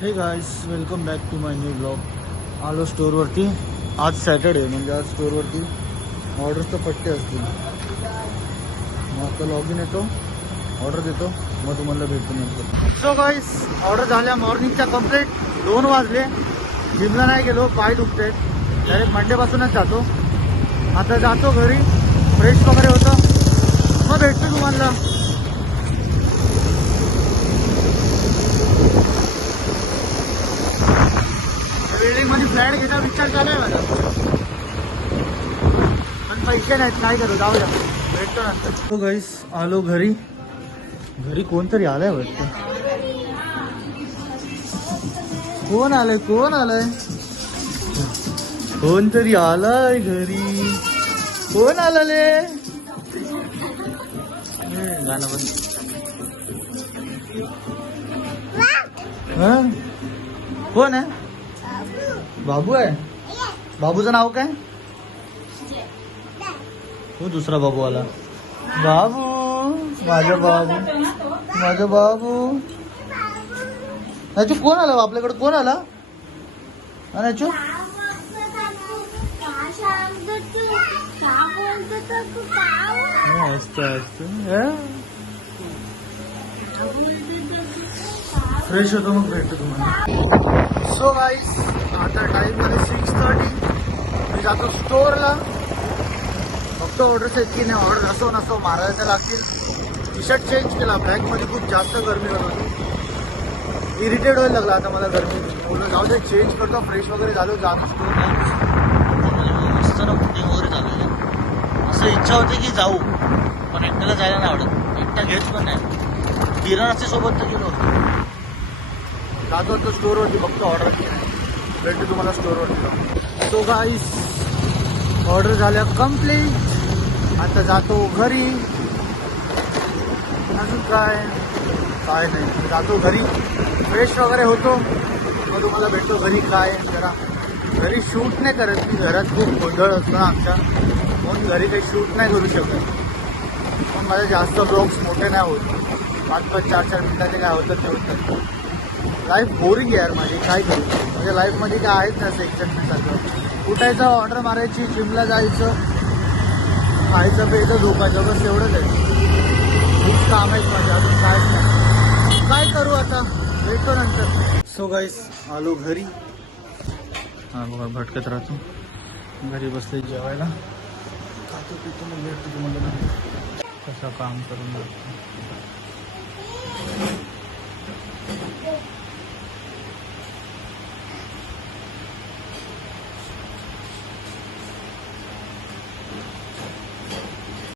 हे guys, welcome back to my new blog. आलो स्टोअरवरती. आज सॅटर्डे म्हणजे आज स्टोअरवरती ऑर्डर्स तर पट्टे असतील. मग आता लॉग इन येतो, ऑर्डर देतो, मग तुम्हाला भेटतो नंतर. सो गाइस, ऑर्डर झाल्या मॉर्निंगच्या कंप्लीट. 2 वाजले. जिमला नाही गेलो, पाय दुखत. डायरेक्ट मंडेपासूनच जातो. आता जातो घरी, फ्रेश वगैरे होतं, मग भेटतो तुम्हाला. बिल्डिंग मध्ये फ्लॅट घ्यायचा विचार चालू आहे माझा, पण पैसे नाहीत. काय करू, जाऊ द्या, भेटतो नंतर. तो गाईस आलो घरी. घरी कोणतरी आलंय वाटतं. कोण आलंय, कोण आलंय, कोणतरी आलाय घरी. कोण आलाले गाणं पण. हा, कोण आहे? बाबू आहे. बाबूचं नाव काय? तो दुसरा बाबू आला. बाबू, माझा बाबू, माझा बाबू. नाचू कोण आला आपल्याकडे? कोण आला? नाचू फ्रेश होतो, मग भेटतो तुम्हाला. सो गाईस, आता टाइम मध्ये 6:30. मी जातो स्टोअरला. फक्त ऑर्डर्स आहेत की नाही, ऑर्डर असो नसो मारायला लागतील. टी शर्ट चेंज केला, ब्लॅकमध्ये खूप जास्त गरमी होत होती. इरिटेट व्हायला लागला आता मला गरमी. बोलून जाऊ दे, चेंज करतो, फ्रेश वगैरे झालो, जातो स्टोअरला. मस्त ना, बुकिंग वगैरे झालेलं. असं इच्छा होती की जाऊ, पण एकट्याला जायला नाही आवडत. एकटा घेत पण नाही. किराणाच्या सोबत तर गेलो होतो. जातो तर स्टोअरवरती फक्त ऑर्डर केलं. भेटतो तुम्हाला स्टोअरवरती. तो गाईस, ऑर्डर झाल्या कम्प्लीट. आता जातो घरी. अजून काय काय नाही, जातो घरी, फ्रेश वगैरे होतो, मग तुम्हाला भेटतो घरी. काय जरा घरी शूट नाही करत मी, घरात खूप गोंधळ असतो ना आमच्या, म्हणून घरी काही शूट नाही करू शकत. पण माझे जास्त ब्लॉग्स मोठे नाही होत. 5-5, 4-4 मिनिटाचे काय होतं ते होतं. लाईफ बोरिंग आहे यार माझी. काय करू, म्हणजे लाईफमध्ये काय आहेच ना एक्साइटमेंट. उठायचं, ऑर्डर मारायची, जिमला जायचं, खायचं, प्यायचं, झोपायचं, बस एवढंच आहे. खूप काम आहेत माझे, अजून काय नाही. काय करू आता, भेटतो नंतर. सो गाईस, आलो घरी. हा बघा, भटकत राहतो. घरी बसले जेवायला, खातो पितो, मग भेटतो तुम्हाला. कसं काम करून जातो.